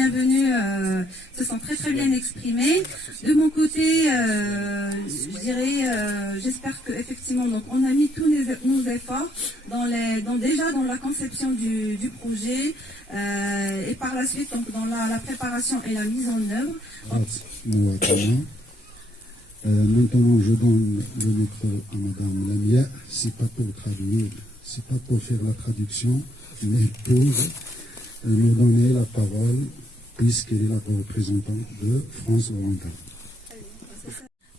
bienvenue se sont très très bien exprimés. De mon côté, je dirais, j'espère que effectivement, donc on a mis tous nos efforts déjà dans la conception du projet et par la suite donc dans la préparation et la mise en œuvre. Maintenant, je donne le micro à Madame Lamia. C'est pas pour traduire, c'est pas pour faire la traduction, mais pour nous donner la parole, puisqu'elle est la représentante de France Volontaire.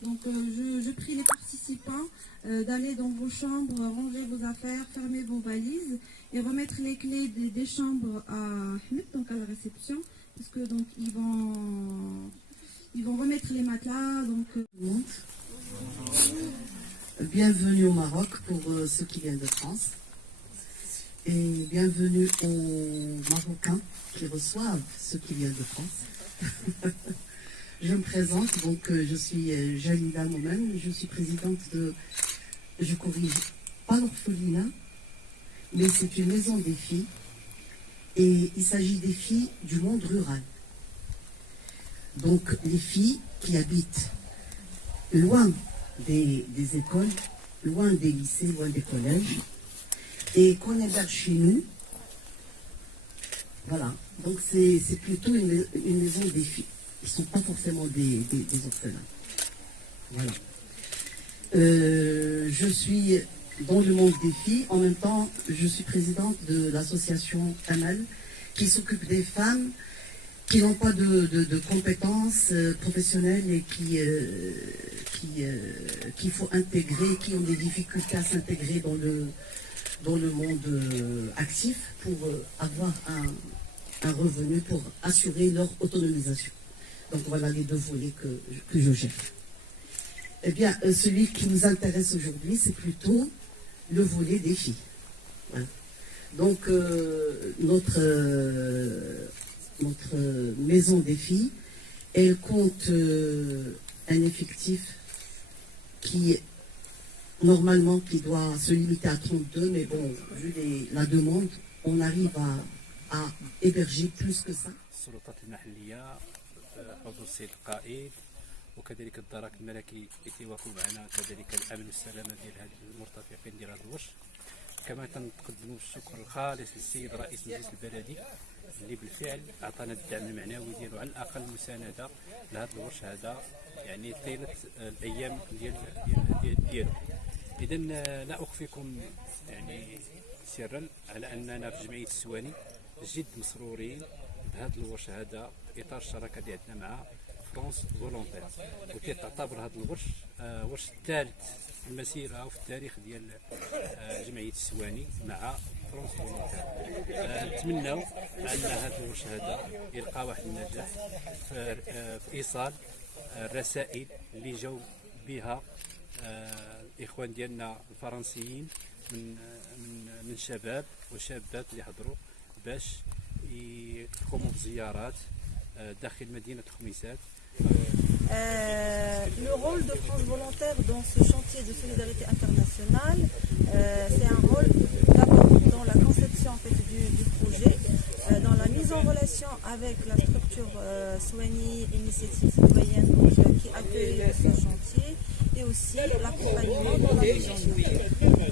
Donc, je prie les participants d'aller dans vos chambres, ranger vos affaires, fermer vos valises et remettre les clés des chambres à Ahmed, donc à la réception, parce que donc ils vont remettre les matelas. Donc, bienvenue au Maroc pour ceux qui viennent de France. Et bienvenue aux Marocains qui reçoivent ceux qui viennent de France. Je me présente, donc je suis Jalila moi-même, je suis présidente de, je corrige, pas l'orphelinat, mais c'est une maison des filles. Et il s'agit des filles du monde rural. Donc les filles qui habitent loin des écoles, loin des lycées, loin des collèges, et qu'on héberge chez nous. Voilà, donc c'est plutôt une maison des filles. Ils ne sont pas forcément des orphelins. Voilà. Je suis dans le monde des filles. En même temps, je suis présidente de l'association Amal, qui s'occupe des femmes qui n'ont pas de compétences professionnelles et qu'il faut intégrer, qui ont des difficultés à s'intégrer dans le monde actif pour avoir un revenu, pour assurer leur autonomisation. Donc voilà les deux volets que je gère. Eh bien, celui qui nous intéresse aujourd'hui, c'est plutôt le volet des filles. Voilà. Donc notre maison des filles, elle compte un effectif qui normalement qui doit se limiter à 32, mais bon, vu la demande, on arrive à héberger plus que ça. السلطات المحلية حضور السيد القائد وكذلك الدرك الملكي اللي كيوافقوا معنا، كذلك الامن والسلامه ديال هاد المرتفقين ديال هذا الورش. كما تنقدموا الشكر الخالص للسيد رئيس المجلس البلدي اللي بالفعل عطانا الدعم المعنوي ديالو، على الاقل مسانده لهذا الورش هذا، يعني طيله الايام ديالو. اذا لا اخفيكم يعني سرا على اننا في جمعيه السواني جد مسرورين بهذا الورش هذا في اطار الشراكه اللي عندنا مع فرانس فولونتير، وكيعتبر هذا الورش ورش الثالث في المسيره وفي التاريخ ديال جمعيه السواني مع فرانس فولونتير. نتمنوا ان هذا الورش هذا يلقى واحد النجاح في ايصال الرسائل اللي جاوا بها الاخوان ديالنا الفرنسيين من شباب وشابات اللي حضروا باش يقوموا بزيارات داخل مدينة خميسات. Le rôle de France Volontaire dans ce chantier de solidarité internationale, c'est un rôle d'abord dans la conception en fait, du projet, dans la mise en relation avec la structure Soigny, initiative citoyenne qui accueille ce chantier, et aussi l'accompagnement dans la mise en œuvre.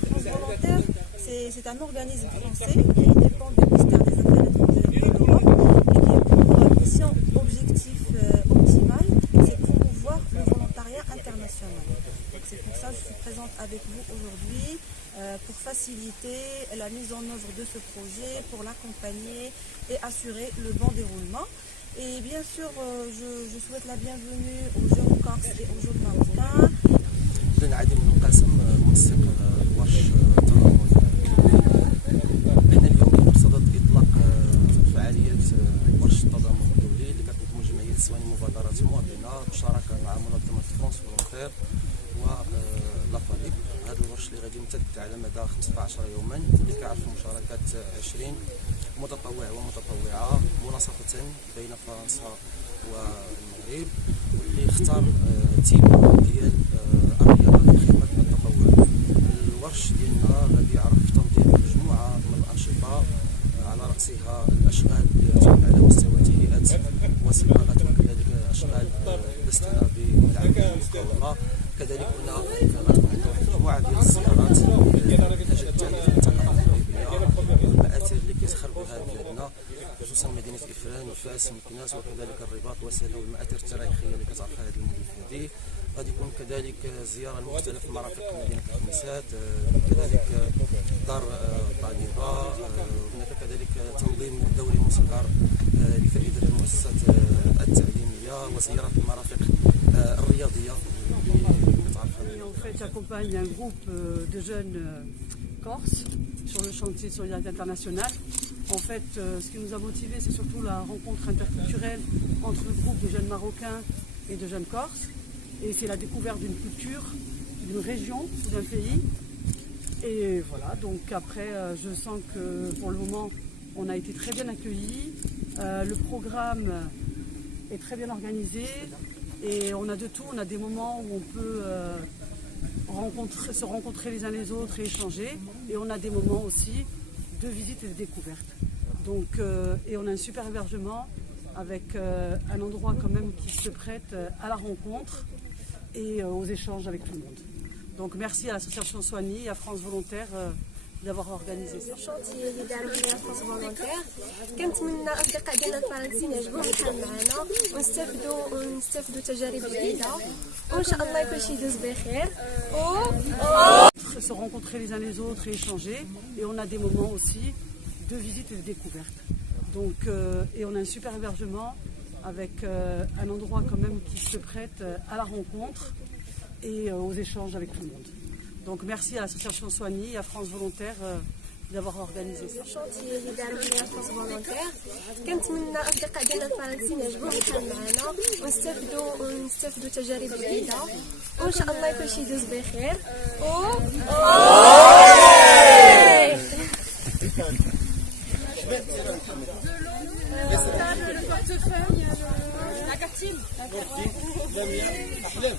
France Volontaire, c'est un organisme français qui dépend du ministère des Affaires étrangères de l'Europe et qui a pour mission objectif optimal, c'est promouvoir le volontariat international. Donc c'est pour ça que je suis présente avec vous aujourd'hui pour faciliter la mise en œuvre de ce projet, pour l'accompagner et assurer le bon déroulement. Et bien sûr, je souhaite la bienvenue aux jeunes Corses et aux jeunes Marocains. بن عادل بن القاسم منسق ورش التضامن الدولي. حنا اليوم بمصدد اطلاق فعاليات ورش التضامن الدولي اللي كتنظم جمعيه السواني مبادرات مواطنه بالشراكه مع منظمه فرانس فولونتير ولافاليب. هذا الورش اللي غادي يمتد على مدى 15 يوما، اللي كيعرفوا مشاركه 20 متطوع ومتطوعه مناصفه بين فرنسا والمغرب، واللي اختار تيم ديال الرياضه في خدمه التطوع. الورش ديالنا غادي يعرف تنظيم مجموعه من الانشطه على راسها الاشغال اللي تعمل على مستوى هيئات حدثتنا بالعمليه المقاومه. كذلك كنا غتكون عندنا واحد المجموعه ديال الزيارات للاجل الثانيه في الثقافه المغربيه والمآثر اللي كيزخربوا بها بلادنا، خصوصا مدينه افران وفاس ومكناس وكذلك الرباط وسلا والمآثر التاريخيه اللي كتعرفها هذا المؤلف هذه. غادي يكون كذلك زياره لمختلف مرافق مدينه الخميسات، كذلك دار طالبه، هناك كذلك تنظيم دوري مصغر لفائده المؤسسات التعليميه وزياره المرافق الرياضيه اللي كتعرفها. En fait, j'accompagne un groupe de jeunes corses sur le chantier de solidarité internationale. En fait, ce qui nous a motivés, c'est surtout la rencontre interculturelle entre le groupe de jeunes marocains et de jeunes corses. Et c'est la découverte d'une culture, d'une région ou d'un pays. Et voilà, donc après, je sens que pour le moment, on a été très bien accueillis. Le programme est très bien organisé. Et on a de tout, on a des moments où on peut se rencontrer les uns les autres et échanger. Et on a des moments aussi de visite et de découverte. Donc, et on a un super hébergement avec un endroit quand même qui se prête à la rencontre et aux échanges avec tout le monde. Donc merci à l'association Soigny et à France Volontaire d'avoir organisé ça. الشونتي اللي داروا فيها فرانس فولونتير كنتمنى الاصدقاء ديالنا الفرنسيين يعجبوهم الحال معنا ونستافدوا تجارب جديده وان شاء الله كل شيء يدوز بخير Se rencontrer les uns les autres et échanger. Et on a des moments aussi de visite et de découverte. Donc, et on a un super hébergement avec un endroit quand même qui se prête à la rencontre et aux échanges avec tout le monde. Donc merci à l'association Soigny et à France Volontaire d'avoir organisé ça. الشونتي اللي داروا فيها فرانس فولونتير كنتمنى الاصدقاء ديالنا الفرنسيين يعجبوهم الحال معنا ونستافدوا تجارب جديده وان شاء الله كل شيء يدوز بخير Le portefeuille, la cartine. أحلام